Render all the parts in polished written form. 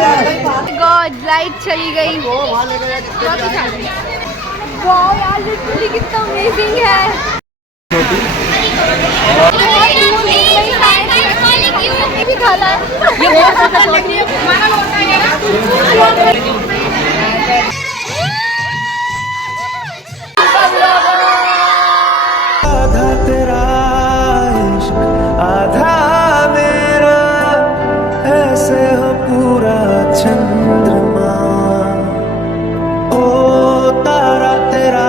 God light चली गई। Wow यार लिटरली कितना अमेजिंग है। आधा तेरा इश्क आधा मेरा, ऐसे हो पूरा चंद्रमा ओ तारा तेरा।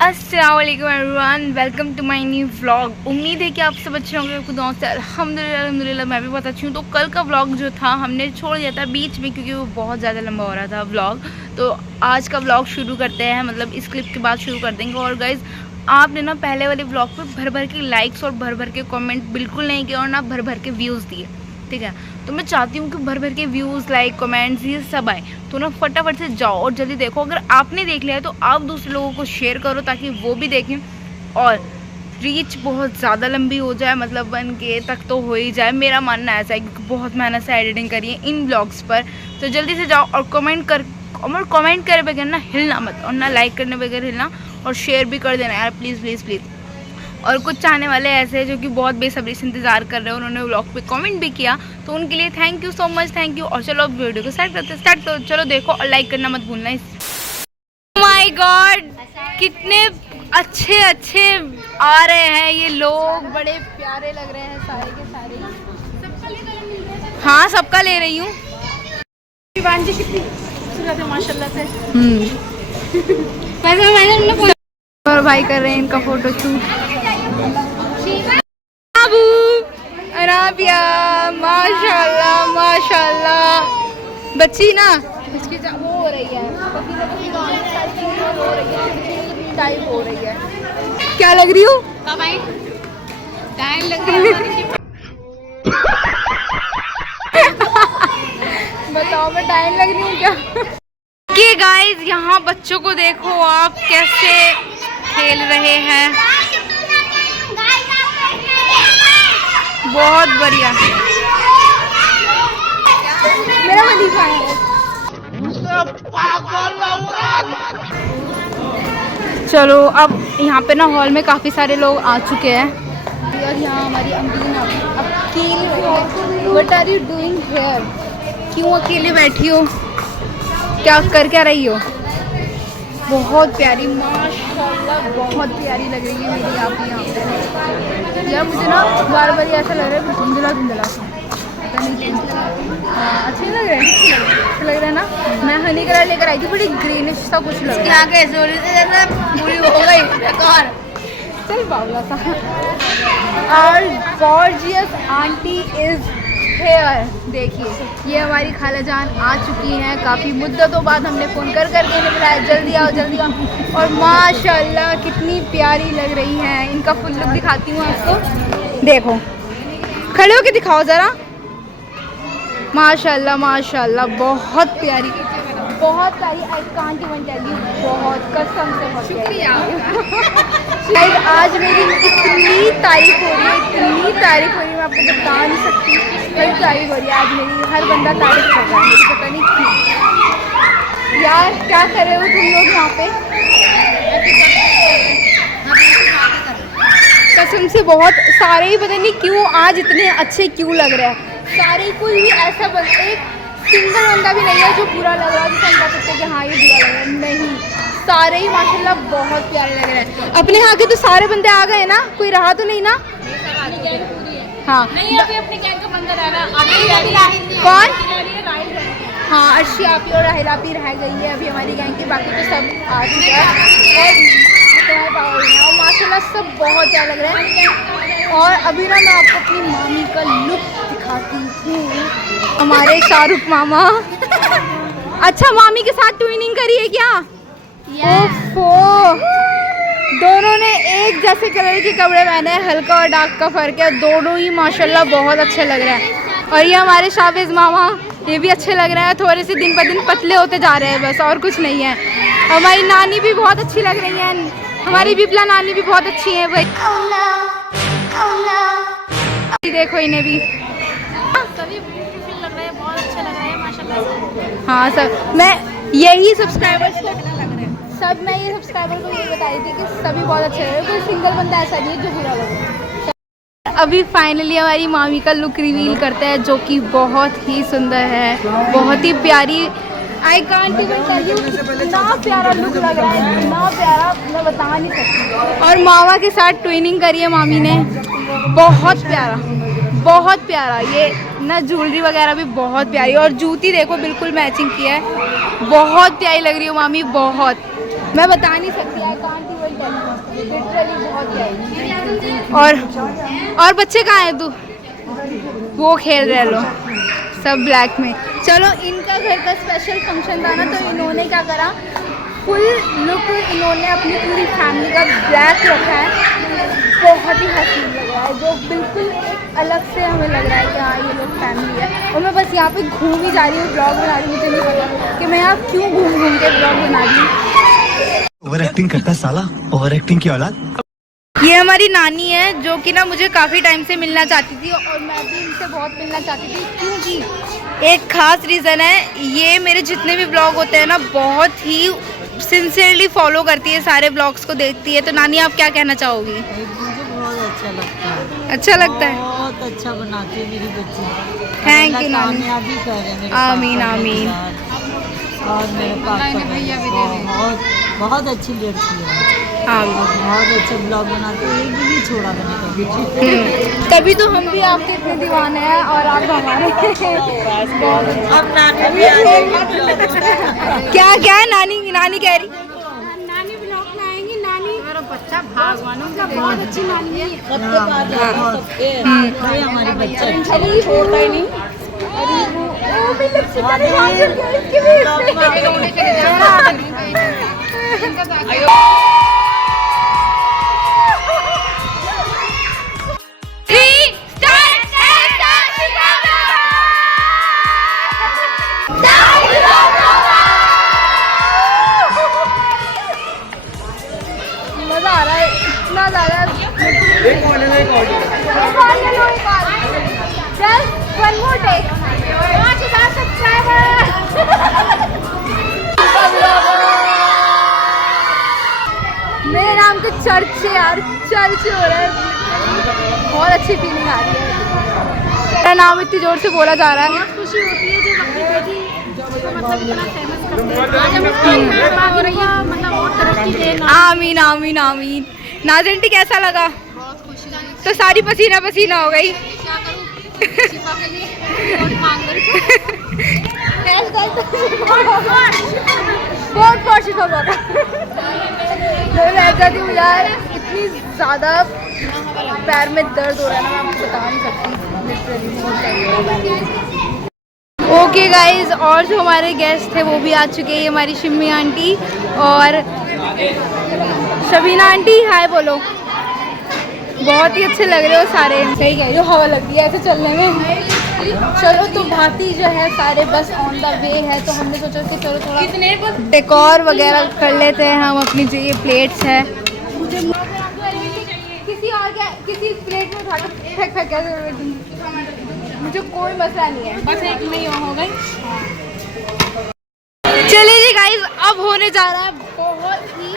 अस्सलामुअलैकुम everyone, welcome to my new vlog. उम्मीद है कि आप सब अच्छे होंगे आपको दुआओं से। अल्हम्दुलिल्लाह मैं भी बहुत अच्छी हूँ। तो कल का व्लॉग जो था हमने छोड़ दिया था बीच में क्योंकि वो बहुत ज़्यादा लंबा हो रहा था व्लॉग। तो आज का व्लॉग शुरू करते हैं, मतलब इस क्लिप के बाद शुरू कर देंगे। और गाइज़ आपने ना पहले वाले व्लॉग पे भर भर के लाइक्स और भर भर के कमेंट बिल्कुल नहीं किए और ना भर भर के व्यूज़ दिए, ठीक है। तो मैं चाहती हूँ कि भर भर के व्यूज़ लाइक कमेंट्स ये सब आए। तो ना फटाफट से जाओ और जल्दी देखो। अगर आपने देख लिया है तो आप दूसरे लोगों को शेयर करो ताकि वो भी देखें और रीच बहुत ज़्यादा लंबी हो जाए, मतलब 1K तक तो हो ही जाए। मेरा मानना ऐसा है क्योंकि बहुत मेहनत से एडिटिंग करी है इन ब्लॉग्स पर। तो जल्दी से जाओ और कमेंट करे बगैर ना हिलना मत, और ना लाइक करने बगैर हिलना, और शेयर भी कर देना यार प्लीज़ प्लीज़ प्लीज़। और कुछ चाहने वाले ऐसे हैं जो कि बहुत बेसब्री से इंतज़ार कर रहे हैं, उन्होंने व्लॉग पे कमेंट भी किया, तो उनके लिए thank you so much, thank you. और चलो अब वीडियो को स्टार्ट करो। चलो देखो और लाइक करना मत भूलना। माय गॉड कितने अच्छे अच्छे आ रहे हैं ये लोग, बड़े प्यारे लग रहे हैं सारे के सारे। हाँ सबका ले रही हूँ। शिवांशी कितनी खूबसूरत है माशाल्लाह से। और भाई कर रहे हैं इनका फोटो शूट। बाबू अनाबिया माशाल्लाह माशाल्लाह, बच्ची ना इसकी वो हो रही है, टाइप हो रही है। क्या लग रही हूँ? टाइम लग रही है। बताओ मैं टाइम लग रही हूँ क्या? कि गाइस यहाँ बच्चों को देखो आप कैसे खेल रहे हैं, बहुत बढ़िया। मेरा वलीफा है। चलो अब यहाँ पे ना हॉल में काफ़ी सारे लोग आ चुके हैं और यहाँ हमारी अम्बीन अकेले। What are you doing here? क्यों अकेले बैठी हो? क्या कर क्या रही हो? बहुत प्यारी माशाल्लाह, बहुत प्यारी लग रही है मेरी आप यहाँ पे। यार मुझे ना बार बार ऐसा लग रहा है धुंधला धुंधला सा, पता नहीं क्यों। हाँ अच्छे लग रहे हैं, अच्छा लग रहा है ना। मैं हनी कलर लेकर आई थी, बड़ी ग्रीनिश सा कुछ लग रहा है। पूरी हो गई चल बावला सा। और गॉर्जियस आंटी इज हेयर। देखिए ये हमारी खाला जान आ चुकी हैं, काफ़ी मुद्दतों बाद हमने फ़ोन कर करके इन्हें बुलाया जल्दी आओ जल्दी आओ। और माशाल्लाह कितनी प्यारी लग रही हैं। इनका फुल लुक दिखाती हूँ आपको, देखो खड़े होके दिखाओ ज़रा। माशाल्लाह माशाल्लाह बहुत प्यारी, बहुत प्यारी। I can't even tell you, बहुत कसम से बहुत शुक्रिया। आज मेरी इतनी तारीफ हो रही है, इतनी तारीफ हो रही है, मैं आपको बता नहीं सकती। बड़ी तारीफ हो रही है आज मेरी, हर बंदा तारीफ कर रहा है मेरी, पता नहीं क्यों। यार क्या कर रहे हो तुम लोग यहाँ पे? कसम से बहुत सारे ही पता नहीं क्यों आज इतने अच्छे क्यों लग रहे हैं सारे। कोई भी ऐसा एक सिंगल बंदा भी नहीं है जो बुरा लग रहा है, जिसे हम बता सकते हैं कि हाँ ये बुरा लग रहा है, नहीं। सारे ही माशाल्लाह बहुत प्यारे लग रहे हैं। अपने यहाँ के तो सारे बंदे आ गए ना, कोई रहा तो नहीं ना? हाँ नहीं अभी अपने गैंग का बंदा रह रहा है। कौन? हाँ अर्शी आपी और राहिल आपी रह गई है अभी हमारी गैंग की, बाकी तो सब आ चुके हैं और माशाल्लाह सब बहुत प्यारे लग रहे हैं। और अभी ना मैं आपको अपनी मामी का लुक दिखाती हूँ, हमारे शाहरुख मामा। अच्छा मामी के साथ ट्विनिंग करी है क्या? ओफो, दोनों ने एक जैसे कलर के कपड़े पहने हैं, हल्का और डार्क का फर्क है, दोनों ही माशाल्लाह बहुत अच्छे लग रहे हैं। और ये हमारे शाहवेज मामा, ये भी अच्छे लग रहे हैं, थोड़े से दिन पर दिन पतले होते जा रहे हैं बस, और कुछ नहीं है। हमारी नानी भी बहुत अच्छी लग रही हैं, हमारी बिपला नानी भी बहुत अच्छी है भाई। देखो इन्हें भी सभी ब्यूटीफुल लग रहे हैं, बहुत अच्छे लग रहे हैं। हाँ सब मैं यही सब्सक्राइबर्स को सब मैं ये सब्सक्राइबर को ये बता रही थी कि सभी बहुत अच्छे लग रहे हैं, कोई सिंगल बंदा ऐसा नहीं है जो बुरा लग रहा है। अभी फाइनली हमारी मामी का लुक रिवील करते हैं जो कि बहुत ही सुंदर है, बहुत ही प्यारी। I can't even tell you इतना प्यारा लुक लग रहा है, इतना प्यारा मैं बता नहीं सकती। और मामा के साथ ट्विनिंग करी है मामी ने, बहुत प्यारा बहुत प्यारा। ये ना ज्वेलरी वगैरह भी बहुत प्यारी और जूती देखो बिल्कुल मैचिंग किया है, बहुत प्यारी लग रही हो मामी, बहुत मैं बता नहीं सकती। I can't even tell you, literally बहुत प्यारी। और बच्चे कहाँ हैं तू? वो खेल रहे लोग सब ब्लैक में। चलो इनका घर का स्पेशल फंक्शन था ना, तो इन्होंने क्या करा, फुल लुक इन्होंने अपनी पूरी फैमिली का ब्लैक रखा है, बहुत ही हसीन लग रहा है, जो बिल्कुल एक अलग से हमें लग रहा है कि हाँ ये लोग फैमिली है। और मैं बस यहाँ पे घूम ही जा रही हूँ, ब्लॉग बना रही हूँ, मुझे नहीं पता कि मैं यहाँ क्यों घूम घूम के ब्लॉग बना रही हूँ। ओवर एक्टिंग करता है साला, ओवर एक्टिंग की औलाद। ये हमारी नानी है जो कि ना मुझे काफ़ी टाइम से मिलना चाहती थी और मैं भी इनसे बहुत मिलना चाहती थी, क्योंकि एक ख़ास रीज़न है, ये मेरे जितने भी ब्लॉग होते हैं ना बहुत ही सिंसियरली फॉलो करती है, सारे ब्लॉग्स को देखती है। तो नानी आप क्या कहना चाहोगी? मुझे बहुत अच्छा लगता है। अच्छा लगता है, बहुत अच्छा बनाती है मेरी बच्ची। थैंक यू नानी। कामयाबी करे मेरे आमीन पापा के आमीन। साथ। और मेरे पापा बहुत बहुत अच्छी लड़की है, आमीन। बहुत अच्छे ब्लॉग बनाते हैं, एक भी नहीं छोड़ा मैंने कभी। तभी तो हम भी आपके इतने दीवाने हैं और आप हमारे। अब नानी भी आ जाएगी। क्या क्या नानी नानी कह रही? नानी ब्लॉग में आएंगी, नानी मेरा बच्चा भागवानों का बहुत अच्छी नानी है। सबके पास जाओ, सबके भाई हमारे बच्चे अरे छोड़ता ही नहीं। अरे वो भी लिपस्टिक का निशान चल गया इसके भी। मजा आ रहा है इतना ज़्यादा। Just one more take. 5000 subscriber. मेरे नाम के चर्चे यार, चर्चे हो रहे हैं, बहुत अच्छी फीलिंग आ रही है। मेरा नाम इतनी जोर से बोला जा रहा है, खुशी होती है जब अपनी बेटी को मतलब इतना फेमस करते हैं। आज हम उसको हो रही है, मतलब और तरक्की दे। आमीन आमीन आमीन। नाज़रीन कैसा लगा? बहुत खुशी लगी। तो सारी पसीना पसीना हो गई। क्या करूं, शिफा के लिए वोट मांग रही थी। बहुत कोशिश हो रहा मैं रह जाती हूँ यार, इतनी ज़्यादा पैर में दर्द हो रहा है ना, मैं आपको बता नहीं सकती। ओके गाइज, और जो हमारे गेस्ट थे वो भी आ चुके हैं, हमारी शिम्मी आंटी और शबीना आंटी। हाय बोलो। बहुत ही अच्छे लग रहे हो सारे। सही कह रही हो, हवा लगती है ऐसे चलने में। चलो तो भाती जो है सारे बस ऑन द वे है, तो हमने सोचा कि चलो थोड़ा डेकोर वगैरह कर लेते हैं हम अपनी। जो ये प्लेट्स है किसी और क्या, किसी प्लेट में उठा के फेंक फेंक के, मुझे कोई मसला नहीं है, बस एक में ही हो गई। चलिए जी गाइस, अब होने जा रहा है बहुत ही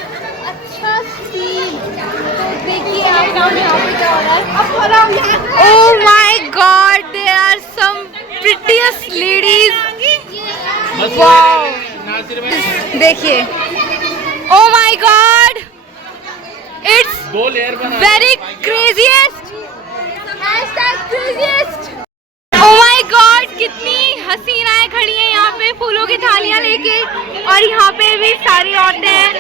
अच्छा सीन। तो देखिए आप यहाँ पे क्या हो रहा है। Oh my God, there are some prettiest ladies. Wow, देखिए, oh my God, it's very craziest, #craziest। Oh my God, कितनी हसीनाएं खड़ी हैं यहाँ पे फूलों की थालियाँ लेके, और यहाँ पे भी सारी औरतें हैं।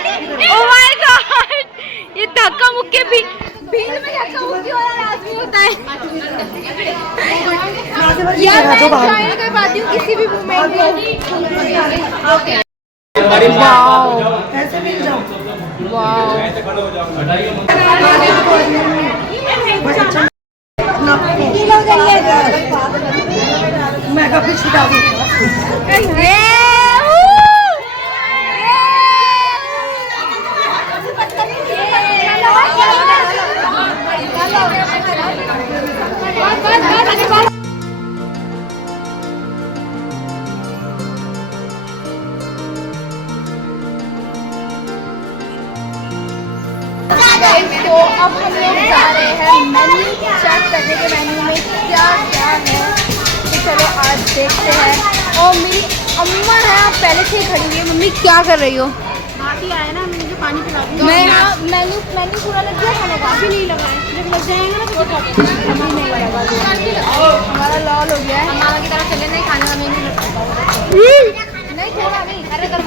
ओह माय गॉड, ये धक्का मुक्के भी भीड़ में धक्का मुक्की वाला लाजमी होता है यार। मैं ज्वाइन कर पाती हूँ किसी भी मूवमेंट को। वाओ, वाओ, मैं कभी छुटा दूंगा। तो अब हम लोग जा रहे हैं मेन्यू चेक करने के, मेन्यू में क्या क्या है। तो चलो आज देखते हैं। और मेरी अम्मा है, आप पहले से ही खड़ी हुई है। मम्मी क्या कर रही हो? बाकी आया ना, मुझे पानी पिला दो। मैं यहाँ मेन्यू पूरा लग गया खाने का? अभी नहीं लगा है, जब लग जाएगा ना तो अभी नहीं लगा। हमारा लॉल हो गया है। मामा की तरफ चले नहीं, खाने का मेन्यू नहीं थोड़ा नहीं, अरे जब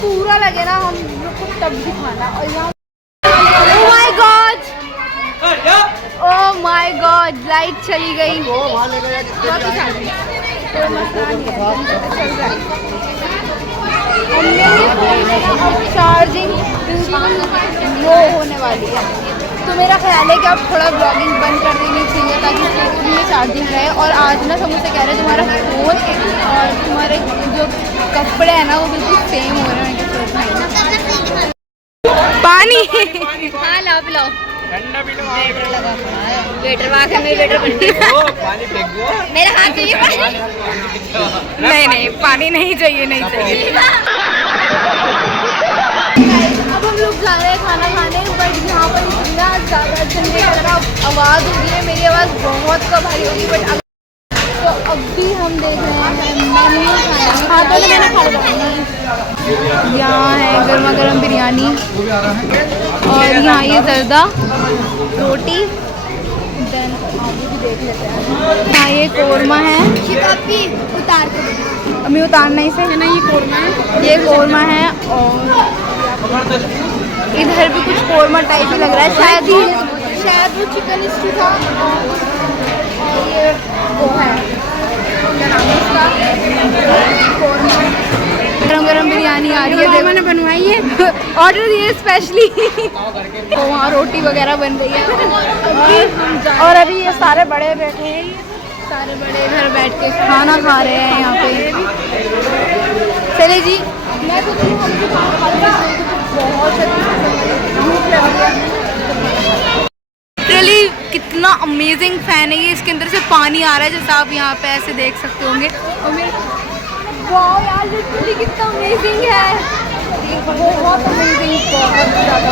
पूरा लगे ना हम लोग को तब भी खाना। और यहाँ ओह माय गॉड लाइट चली गई। चार्जिंग लो होने वाली है, तो मेरा ख्याल है कि आप थोड़ा ब्लॉगिंग बंद कर देनी चाहिए ताकि उसमें चार्जिंग रहे। और आज ना सब मुझसे कह रहे हैं तुम्हारा फ़ोन और तुम्हारे जो कपड़े हैं ना वो बिल्कुल सेम हो रहे हैं। पानी हाँ लाओ पिलाओ। वेटर वाके में वेटर बनती है। मेरा हाथ चाहिए पानी। नहीं पानी नहीं चाहिए, नहीं चाहिए। अब हम लोग जा रहे हैं खाना खाने, बट यहाँ पर इतना ज़्यादा जनरेटर आवाज़ हो रही है। मेरी आवाज़ बहुत कम भारी होगी, बट तो अभी हम देख रहे हैं मेन्यू खाना। हाँ तो मैंने खा लिया। यहाँ है गर्मा गर्म बिरयानी और यहाँ ये जर्दा रोटी। देन आगे भी देख लेते हैं। यहाँ ये कोरमा है। उतार अभी उतारना इसे ना, ये कोरमा है, ये कोरमा है। और इधर भी कुछ कोरमा टाइप ही लग रहा है, शायद वो चिकन स्टू था। और ये वो है क्या नाम है इसका, कोरमा। गरम गरम बिरयानी आ रही है, देखो मैंने बनवाई है, ऑर्डर दिए स्पेशली। तो वहाँ रोटी वगैरह बन रही है। और अभी ये सारे बड़े बैठे हैं, सारे बड़े इधर बैठ के खाना खा रहे हैं यहाँ पे। चले जी, मैं तो बहुत भूख लग रही है। रियली कितना अमेजिंग फैन है ये, इसके अंदर से पानी आ रहा है जैसा आप यहाँ पे ऐसे देख सकते होंगे। और वाओ यार लिटरली कितना अमेजिंग है, बहुत अमेजिंग, बहुत ज़्यादा।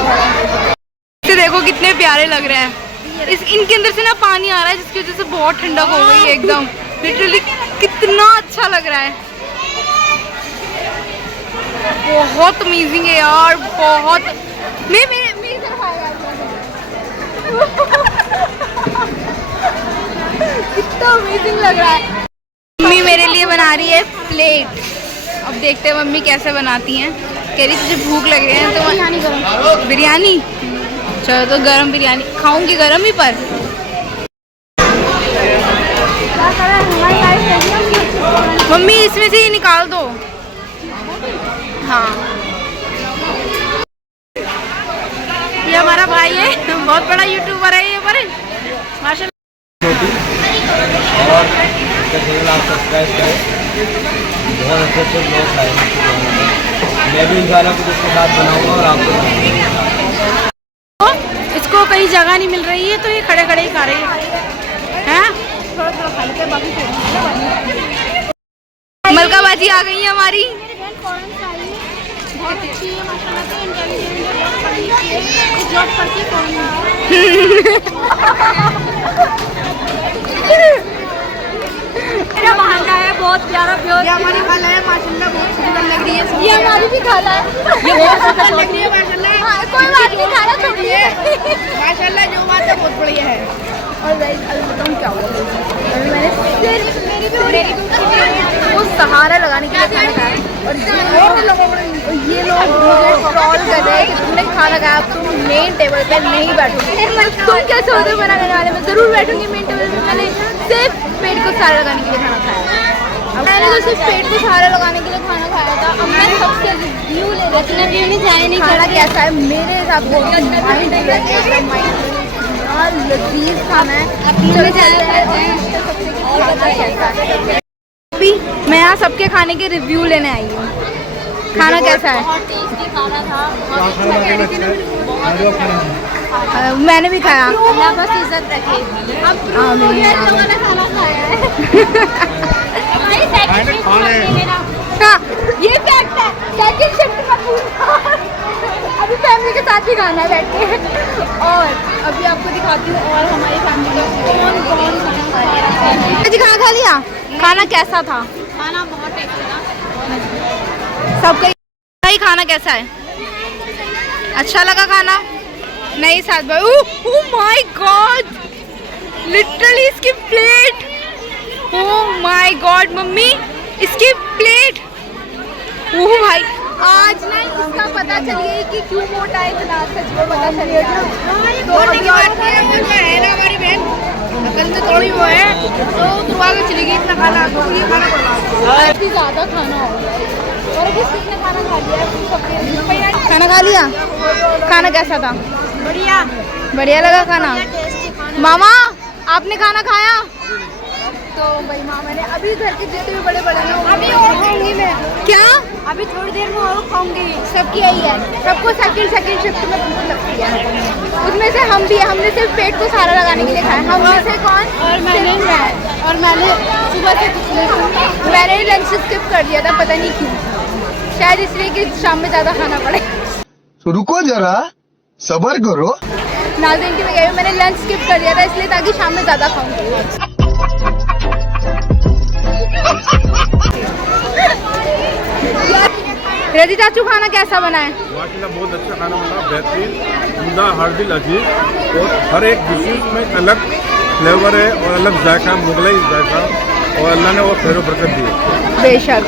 इसे देखो कितने प्यारे लग रहे हैं। इनके अंदर से ना पानी आ रहा है जिसकी वजह से बहुत ठंडक हो गई है एकदम। लिटरली कितना अच्छा लग रहा है, बहुत अमेजिंग है यार, बहुत। मेरी तरफ आएगा कितना अमेजिंग लग रहा है। मम्मी मेरे लिए बना रही है प्लेट। अब देखते हैं मम्मी कैसे बनाती हैं। कह रही तुझे भूख लग रही है तो बिरयानी। चलो तो गरम बिरयानी खाऊंगी, गरम ही पर। मम्मी इसमें से ही निकाल दो। हाँ ये हमारा भाई है, बहुत बड़ा यूट्यूबर है ये पर माशाल्लाह। और चैनल आप सब्सक्राइब करें, बहुत अच्छे लोग आए। मैं भी इंशाल्लाह कुछ उसके साथ बनाऊंगा और आपको इसको कहीं जगह नहीं मिल रही है तो ये खड़े खड़े ही खा रही है। थोड़ा थोड़ा खा लेते हैं, बाकी मलका बाजी आ गई है हमारी। बहुत अच्छी है माशाल्लाह से, इंटेलिजेंट है, बहुत पढ़ी लिखी है, जॉब करती है कौन मेरा महंगा है, बहुत प्यारा प्योर। ये हमारी खाला है माशाल्लाह, बहुत सुंदर लग रही है। ये हमारी भी खाला है, ये बहुत सुंदर लग रही है माशाल्लाह। हाँ, कोई बात नहीं, खाला थोड़ी है माशाल्लाह, जो बात है बहुत बढ़िया है। और गाइस अभी बताऊँ क्या हुआ, मैंने सिर्फ वो सहारा लगाने के लिए खाना खाया। और ये लोग मुझे ट्रोल कर रहे हैं कि तुमने खाना खाया, अब तुम मेन टेबल पे नहीं बैठोगे। तुम क्या सोचते हो बना करने वाले, मैं ज़रूर बैठूंगी मेन टेबल पे। मैंने सिर्फ पेट को सहारा लगाने के लिए खाना खाया। मैंने तो सिर्फ पेट को सहारा लगाने के लिए खाना खाया था। अब मैं सबसे रिव्यू ले रही हूँ खाना कैसा है। मेरे हिसाब से लजीज खाना है। अभी मैं यहाँ सबके खाने के रिव्यू लेने आई हूँ। खाना कैसा है? बहुत टेस्टी खाना था, बहुत मैंने भी खाया। अल्लाह बस इज्जत रखे। अब लोगों ने खाना खाया है। भाई सेकंड शिफ्ट हाँ ये फैक्ट है, सेकंड शिफ्ट का पूरा अभी फैमिली के साथ साथ भी खाना है बैठ के। और अभी आपको दिखाती हूँ और हमारी फैमिली में कौन कौन खाना खा रहा है। जी खाना खा लिया? खाना कैसा था? खाना बहुत टेस्टी था। सबका ही खाना कैसा है? अच्छा लगा खाना? नहीं साथ भाई, ओह माय गॉड, लिटरली इसकी plate, oh my God mummy इसकी प्लेट, ओह भाई आज ना इसका पता चल गया कि क्यों मोटा है इतना, सच में पता चल गया। तो अभी की बात है वो जो है ना हमारी बहन कल से थोड़ी वो है तो दुआ के चली गई इतना खाना, तो ये खाना पड़ा काफी ज़्यादा खाना हो गया है। और किसने खाना खा लिया? खाना खा लिया? खाना कैसा था? बढ़िया बढ़िया लगा खाना? मामा आपने खाना खाया? तो भाई मामा ने अभी घर के जितने भी बड़े बड़े ना अभी और खाऊंगी मैं। क्या? अभी थोड़ी देर में और खाऊंगी। सबकी यही है, सबको सेकंड शिफ्ट में भूख लगती है। उसमें से हम भी है, हमने सिर्फ पेट को सारा लगाने के लिए खाया। हम में से कौन? और मैंने सुबह से कुछ नहीं खाया। मैंने लंच स्किप कर दिया था, पता नहीं क्यों, शायद इसलिए कि शाम में ज़्यादा खाना पड़े। तो रुको जरा, सब्र करो। नाज़रीन की मैं कह रही हूँ मैंने लंच स्किप कर दिया था इसलिए ताकि शाम में ज़्यादा खाऊंगी। रजी चाचू खाना कैसा बना है? माशाल्लाह बहुत अच्छा खाना बना, बेहतरीन, उम्दा, हर दिल अजीज, और हर एक डिशेज में अलग फ्लेवर है और अलग जायका, मुगलाई जायका, और अल्लाह ने वो खैर बरकत दी है। बेशक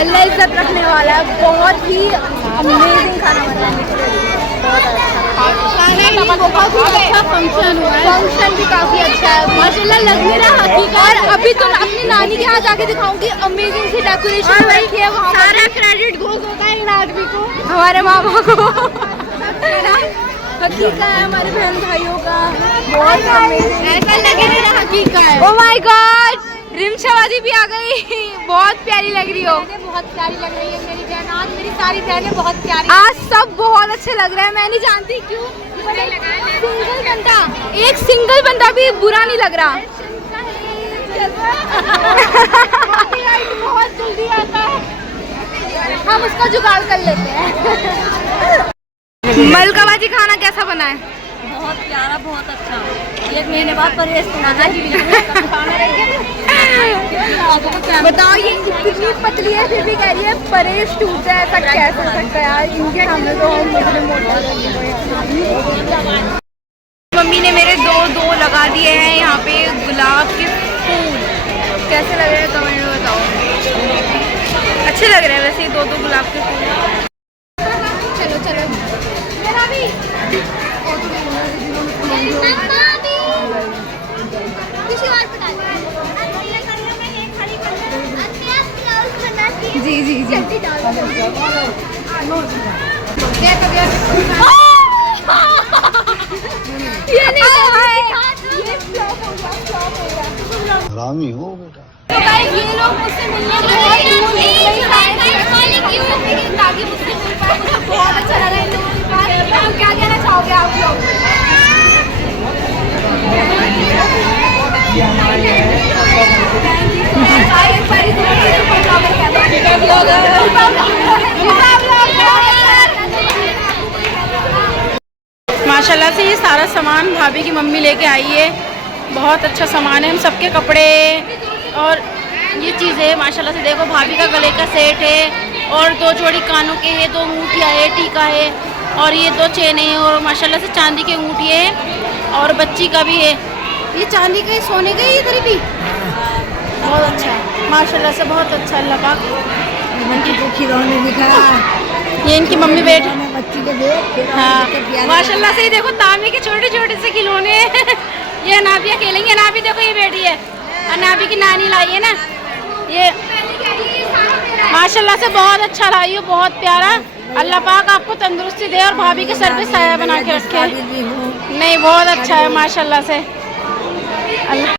अल्लाह इज्जत रखने वाला है। बहुत ही अमेजिंग खाना बना है, बहुत ही अच्छा फंक्शन हुआ है। फंक्शन भी काफ़ी अच्छा है माशाल्लाह, लग नहीं रहा हकीकत। और अभी तो मैं अपनी नानी के यहाँ जाके दिखाऊंगी, अमेजिंग सी डेकोरेशन रखी है वहाँ। सारा क्रेडिट गोज होता है इन आदमी को, हमारे मामा को। हकीका है हमारे बहन भाइयों का, बहुत अमेजिंग, ऐसा लगे मेरा हकीका है। ओह माय गॉड, रिमशावादी भी आ गई, बहुत प्यारी लग रही हो। बहुत प्यारी लग रही है मेरी बहन, आज मेरी सारी बहनें बहुत प्यारी। आज सब बहुत अच्छे लग रहे हैं, मैं नहीं जानती क्यों। सिंगल बंदा, एक सिंगल बंदा भी बुरा नहीं लग रहा। बहुत जल्दी आता है, हम उसका जुगाड़ कर लेते हैं। मलकाबाजी खाना कैसा बना है? बहुत प्यारा, बहुत अच्छा। 1 महीने बाद परहेज बताओ ये इतनी पतली है फिर भी कह रही है परहेज टूट जाए, ऐसा कैसे हो सकता है यार? इनके सामने तो हम इतने मोटा। मम्मी ने मेरे दो लगा दिए हैं यहाँ पे गुलाब के फूल, कैसे लग रहे हैं कमेंट में बताओ। अच्छे लग रहे हैं वैसे दो गुलाब के फूल। चलो चलो मेरा भी जी जी जी ये नहीं हरामी हो बेटा। तो गाइस ये लोग मुझसे मिलने बहुत ताकि मुझसे मिल पाए, मुझे बहुत अच्छा लगा इन लोगों के पास। तो क्या कहना चाहोगे आप लोग? माशाल्लाह से ये सारा सामान भाभी की मम्मी लेके आई है, बहुत अच्छा सामान है। हम सबके कपड़े और ये चीज़ें माशाल्लाह से देखो, भाभी का गले का सेट है और 2 जोड़ी कानों के है, 2 अंगूठियाँ है, टीका है और ये 2 चेने हैं और माशाल्लाह से चांदी के अंगूठी है और बच्ची का भी है। ये चांदी का, सोने का, ये तरीके बहुत अच्छा है माशाल्लाह से, बहुत अच्छा। अल्लाह पाक खिलौने दिखा, ये इनकी मम्मी बैठ, बच्ची के देख। हाँ माशाल्लाह से। ये देखो तांबे के छोटे छोटे से खिलौने हैं। ये अनाबिया खेलेंगे, अनाबी देखो ये बैठी है, अनाबी की नानी लाई है ना ये, माशाल्लाह से बहुत अच्छा लाई हो, बहुत प्यारा। अल्लाह पाक आपको तंदुरुस्ती दे और भाभी के सर पे साया बना के रखे। नहीं बहुत अच्छा है माशाल्लाह से। अल्लाह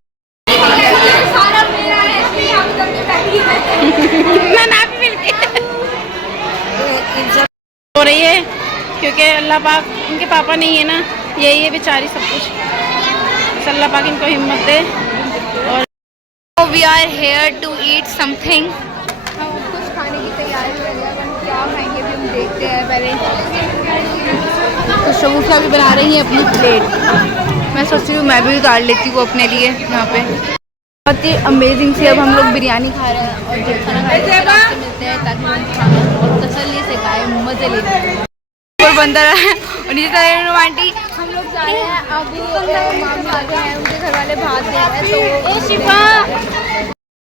नानी मिलके हो रही है क्योंकि अल्लाह पाक, इनके पापा नहीं है ना, यही है बेचारी सब कुछ। अल्लाह पाक इनको हिम्मत दे। और we are here to eat something, हम कुछ खाने की तैयारी कर रहे हैं। हम क्या खाएंगे भी हम देखते हैं पहले। तो शगुफ्ता भी बना रही है अपनी प्लेट। मैं सोच रही हूँ मैं भी उतार लेती हूँ अपने लिए यहाँ पे। बहुत ही अमेजिंग सी अब हम लोग बिरयानी खा रहे हैं और जब खाना खाते हैं मिलते हैं ताकि हम खाना और तसल्ली से खाए, मज़े लेते हैं। और बंदा रहा है और नीचे आंटी हम लोग जा रहे हैं अब मामी आ गए हैं, उनके घर वाले भात दे रहे हैं। तो शिफा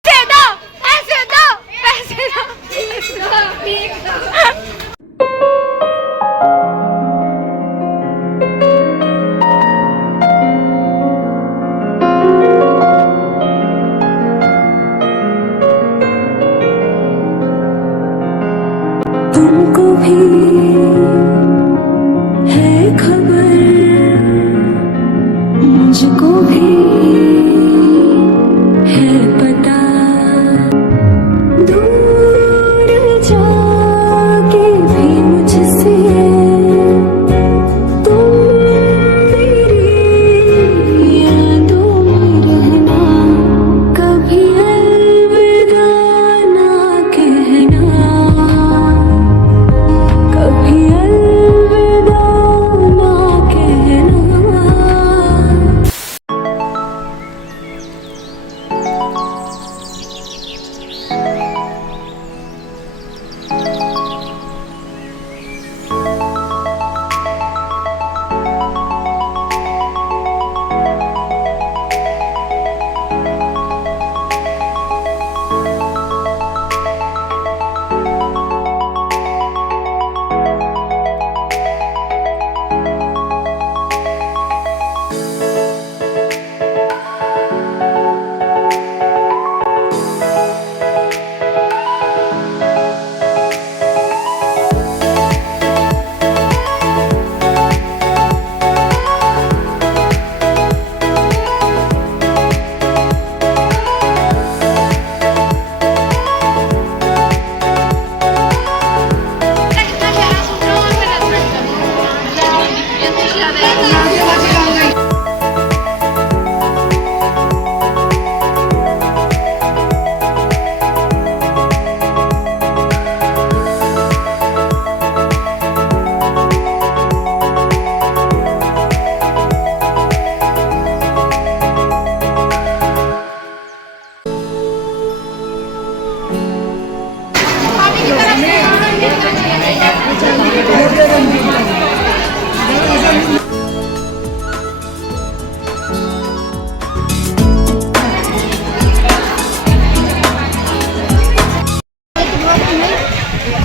पैसे दो पैसे दो। तुमको भी है खबर, मुझको भी है पता, दूर जाके भी मुझसे तुम मेरी यादों में रहना, कभी अलविदा ना कहना, कभी अलविदा ना कहना।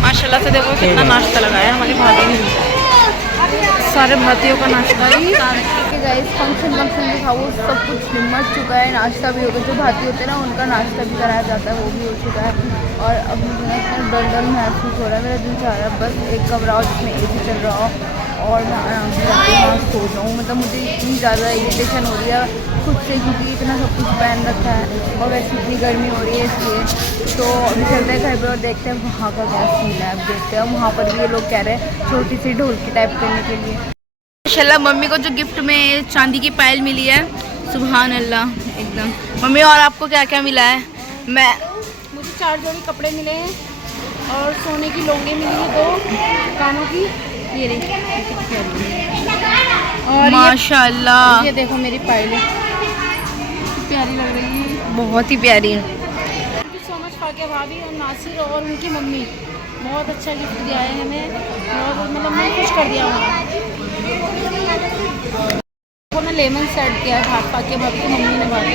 माशाल्लाह से देखो कितना नाश्ता लगाया हमारी भाभी ने, सारे भातियों का नाश्ता ही। गाइस फंक्शन भी था, वो सब कुछ निमट चुका है, नाश्ता भी हो गया। जो भाती होते हैं ना उनका नाश्ता भी कराया जाता है, वो भी हो चुका है। और अब मुझे इतना डर महसूस हो रहा है, मेरा दिल चाह रहा है बस एक कमरा हो जिसमें AC चल रहा हो और मैं आराम से वहाँ सो जाऊँ। मतलब मुझे इतनी ज़्यादा इरिटेशन हो रही है खुद से, क्योंकि इतना सब कुछ पहन रखा है और वैसे इतनी गर्मी हो रही है इसलिए। तो अभी चलते हैं घर पर और देखते हैं वहाँ का क्या सीन है। अब देखते हैं वहाँ पर भी ये लोग कह रहे हैं छोटी सी ढोलकी टाइप करने के लिए। माशाल्लाह मम्मी को जो गिफ्ट में चांदी की पायल मिली है, सुभान अल्लाह एकदम। मम्मी और आपको क्या क्या मिला है? मुझे 4 जोड़ी कपड़े मिले हैं और सोने की लौंगे मिली है 2 कानों की, ये रही। और माशाल्लाह ये देखो मेरी पायलें प्यारी लग रही है, बहुत ही प्यारी। थैंक यू सो मच फाकिया भाभी और नासिर और उनकी मम्मी, बहुत अच्छा गिफ्ट दिया है हमें, बहुत मतलब मैं खुश कर दिया हूँ। ना लेमन सेट किया है फाकिया भाभी की मम्मी ने बात,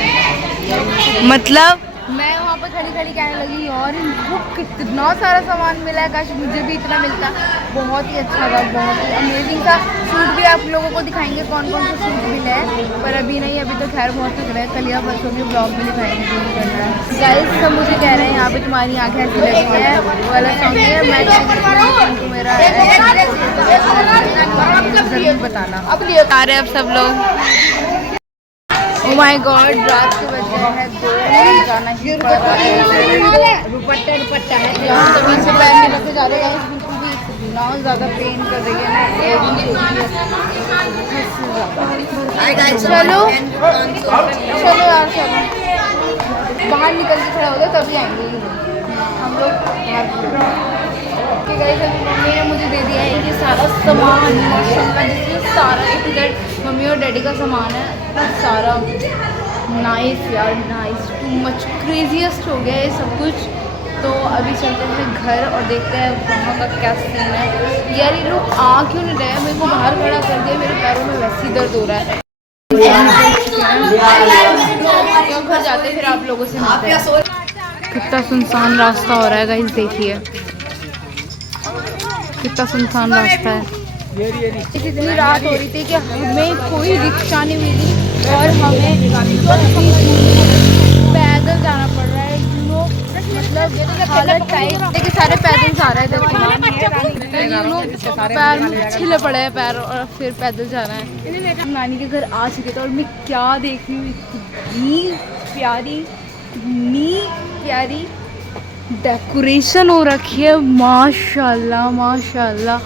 मतलब मैं वहाँ पर खड़ी कहने लगी और इनको कितना सारा सामान मिला है, काश मुझे भी इतना मिलता। बहुत ही अच्छा था, बहुत ही अमेजिंग था। सूट भी आप लोगों को दिखाएंगे कौन कौन से सूट मिले हैं, पर अभी नहीं, अभी तो खैर बहुत लग रहा है, कल या परसों में ब्लॉग भी दिखाएंगे जो भी करना है। गाइस सब मुझे कह रहे हैं यहाँ पे तुम्हारी आँखें ऐसी लगी है, वो वाला सॉन्ग है। मैं मेरा बताना आ रहे अब सब लोग। Oh my God, रात के बजे है 2, जाना ही पड़ रहा है। रुपट्टा है यहाँ तभी से पहनने लगते जा रहे हैं, बिल्कुल भी इतना ज़्यादा पेन कर रही है ना। चलो चलो यार चलो, बाहर निकल के खड़ा होगा तभी आएंगे हम लोग। मम्मी ने मुझे दे दिया है ये सारा सामान माशाल्लाह, जिसमें सारा A to Z मम्मी और डैडी का सामान है, सारा नाइस यार, नाइस, टू मच क्रेजीएस्ट हो गया ये सब कुछ। तो अभी चलते हैं घर और देखते हैं वहाँ का क्या सीन है। यार ये लोग आ क्यों नहीं रहे, मेरे को बाहर खड़ा कर दिया, मेरे पैरों में वैसे ही दर्द हो रहा है। क्यों घर जाते फिर आप लोगों से मिलते हैं। कितना सुनसान रास्ता हो रहा है गाइस, देखिए कितना सुनसान रास्ता है। इतनी रात हो रही थी कि हमें कोई रिक्शा नहीं मिली और हमें पैदल जाना पड़ रहा है। मतलब हालत टाइट, देखिए सारे पैदल जा रहे हैं, पैर में छिले पड़े हैं पैर, और फिर पैदल जाना है। नानी के घर आ चुके थे और मैं क्या देख रही हूँ, इतनी प्यारी डेकोरेशन हो रखी है माशाल्लाह माशाल्लाह।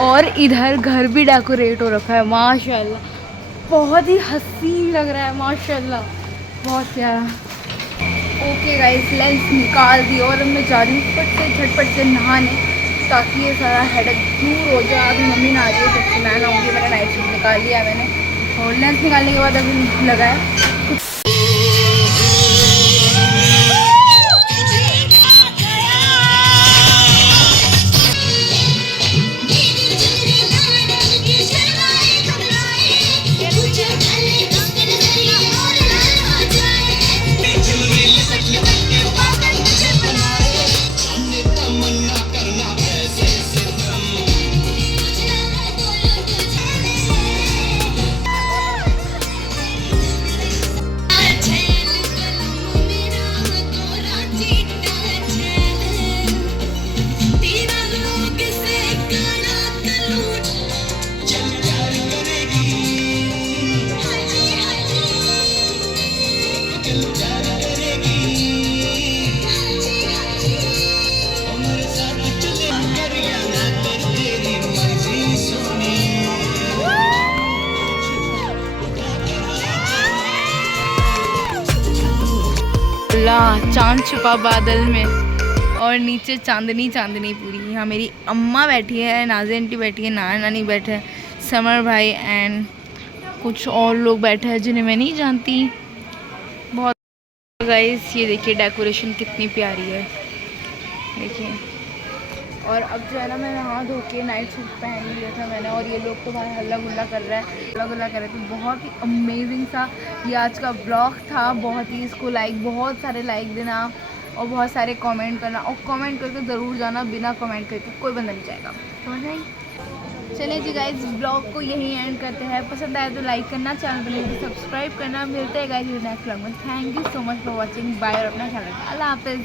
और इधर घर भी डेकोरेट हो रखा है माशाल्लाह, बहुत ही हसीन लग रहा है माशाल्लाह, बहुत प्यारा। ओके गाइस, लेंस निकाल दी और मैं जा रही हूँ झटपट से नहाने, ताकि ये सारा हेडेक दूर हो जाए। अभी मम्मी नहा रही है, जब से मैं नहाऊंगी। मैंने नाइट सूट निकाल लिया है मैंने, और लेंस निकालने के बाद अभी लगा है। चांद छुपा बादल में और नीचे चांदनी चांदनी पूरी। यहाँ मेरी अम्मा बैठी है, नाज़ी आंटी बैठी है, नाना नानी बैठे हैं, समर भाई एंड कुछ और लोग बैठे हैं जिन्हें मैं नहीं जानती। बहुत गाइस ये देखिए डेकोरेशन कितनी प्यारी है, देखिए। और अब जो है ना, मैं नहा धो के नाइट सूट पहन लिया था मैंने, और ये लोग तो बाहर हल्ला गुल्ला कर रहा है, हल्ला गुल्ला कर रहे थे। बहुत ही अमेजिंग सा ये आज का ब्लॉग था, बहुत ही इसको बहुत सारे लाइक देना और बहुत सारे कमेंट करना, और कमेंट करके ज़रूर जाना, बिना कमेंट करके कोई बंदा नहीं जाएगा, समझ नहीं। चलिए जी गाइस, ब्लॉग को यहीं एंड करते हैं। पसंद आया तो लाइक करना, चैनल बने तो सब्सक्राइब करना। मिलते हैं गाइस नेक्स्ट ब्लॉग में। Thank you so much for watching, bye, और अपना ख्याल रखना, अल्लाह हाफिज़।